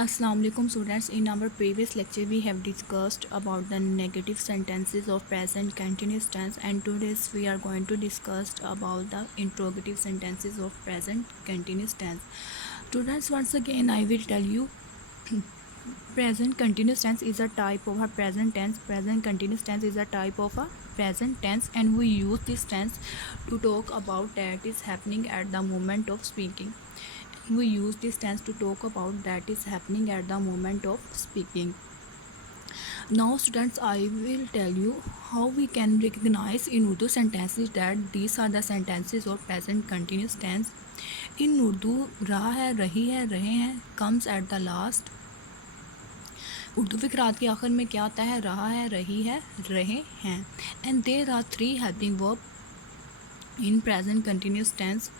Assalamu alaikum students. In our previous lecture we have discussed about the negative sentences of present continuous tense, and today we are going to discuss about the interrogative sentences of present continuous tense. Students, once again I will tell you present continuous tense is a type of a present tense. Present continuous tense is a type of a present tense, and we use this tense to talk about that is happening at the moment of speaking. We use this tense to talk about that is happening at the moment of speaking. Now students, I will tell you how we can recognize in Urdu sentences that these are the sentences of present continuous tense. In Urdu, रहा है, रही है, रहे हैं comes at the last. Urdu फ़िक्रात के आखिर में क्या आता है? रहा है, रही है, रहे हैं. And there are three helping verb in present continuous tense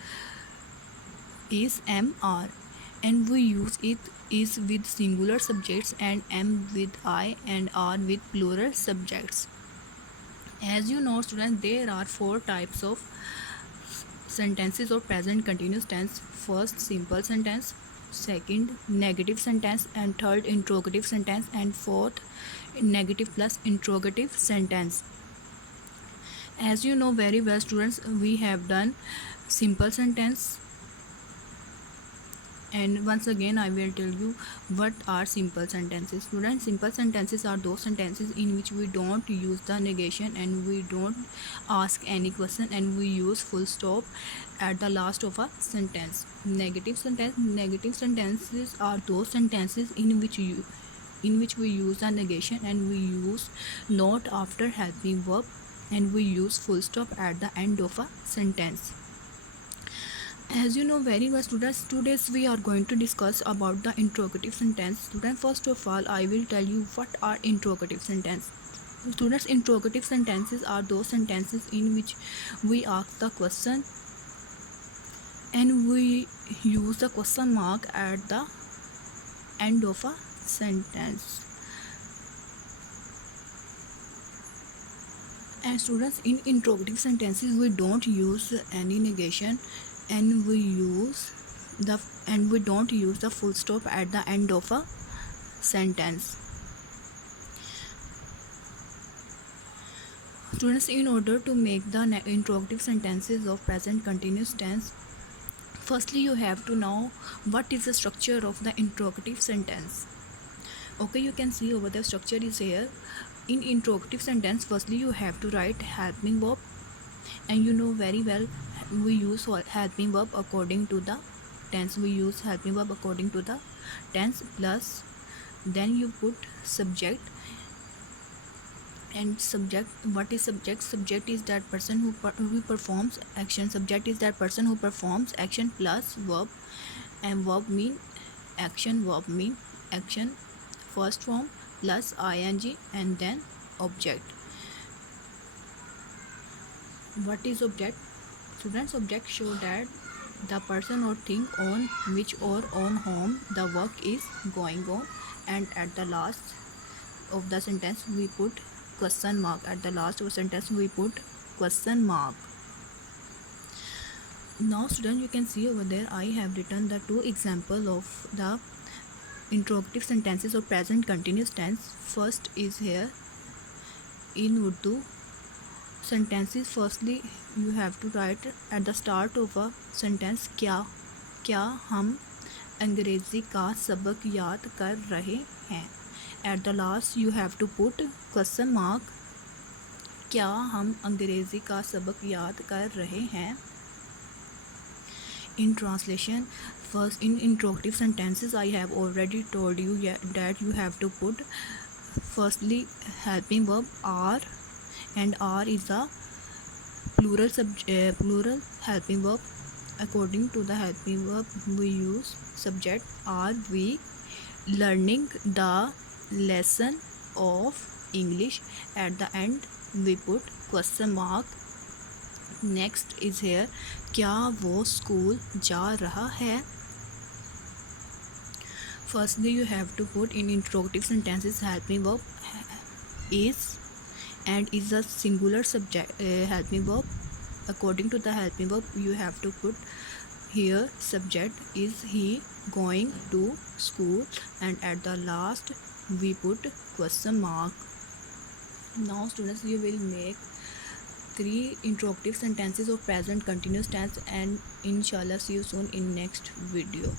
is MR, and we use it is with singular subjects and M with I and R with plural subjects. As you know students, there are four types of sentences of present continuous tense. First, simple sentence, second, negative sentence, and third, interrogative sentence, and fourth, negative plus interrogative sentence. As you know very well students, we have done simple sentence, and once again I will tell you what are simple sentences. Students, simple sentences are those sentences in which we don't use the negation and we don't ask any question, and we use full stop at the last of a sentence. Negative sentences are those sentences in which we use the negation and we use not after helping verb, and we use full stop at the end of a sentence. As you know very well students, today we are going to discuss about the interrogative sentence. Students, first of all I will tell you what are interrogative sentence. Students, interrogative sentences are those sentences in which we ask the question and we use the question mark at the end of a sentence. And students, in interrogative sentences we don't use any negation, and we don't use the full stop at the end of a sentence. Students, in order to make the interrogative sentences of present continuous tense, firstly you have to know what is the structure of the interrogative sentence. Okay, you can see over the structure is here. In interrogative sentence, firstly you have to write helping verb, and you know very well we use helping verb according to the tense. We use helping verb according to the tense, plus then you put subject. And subject, what is subject? Subject is that person who performs action. Subject is that person who performs action plus verb, and verb mean action, verb mean action, first form plus ing, and then object. What is object? Students, object show that the person or thing on which or on whom the work is going on, and at the last of the sentence we put question mark. At the last of the sentence we put question mark. Now students, you can see over there I have written the two examples of the interrogative sentences of present continuous tense. First is here in Urdu sentences. Firstly you have to write at the start of a sentence क्या हम अंग्रेज़ी का सबक याद कर रहे हैं. At the last you have to put question mark. क्या हम अंग्रेज़ी का सबक याद कर रहे हैं. In translation, first in interrogative sentences I have already told you that you have to put firstly helping verb are, and are is a plural helping verb. According to the helping verb we use subject. Are we learning the lesson of English? At the end we put question mark. Next is here क्या वो school जा रहा है. Firstly you have to put in interrogative sentences helping verb is, and is a singular subject helping verb. According to the helping verb you have to put here subject is he, going to school, and at the last we put question mark. Now students, you will make three interrogative sentences of present continuous tense, and inshallah see you soon in next video.